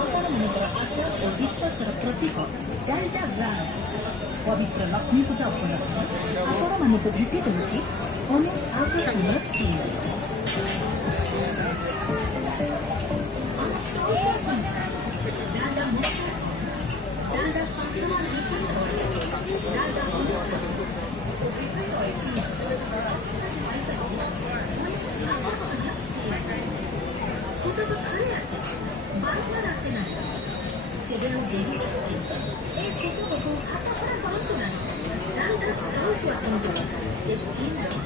ଆପଣମାନଙ୍କର ଆଶା ଓ ବିଶ୍ୱାସର ପ୍ରତୀକ ଡାଲଡା ବ୍ରାଣ୍ଡ ପବିତ୍ର ଲକ୍ଷ୍ମୀ ପୂଜା ଉପଲକ୍ଷେ ଆପଣମାନଙ୍କୁ ଭେଟି ଦେଉଛି ଅନେକ ଆକର୍ଷଣୀୟ ସ୍କିମ୍। डालडा संक्रमण डालडा सूचक थरे आसे बारंबार आसे ना तेरे डेरी ए सूचक को खाता छड़ा करंतु ना डालडा स्टॉक को आसंतु ए स्कीम रो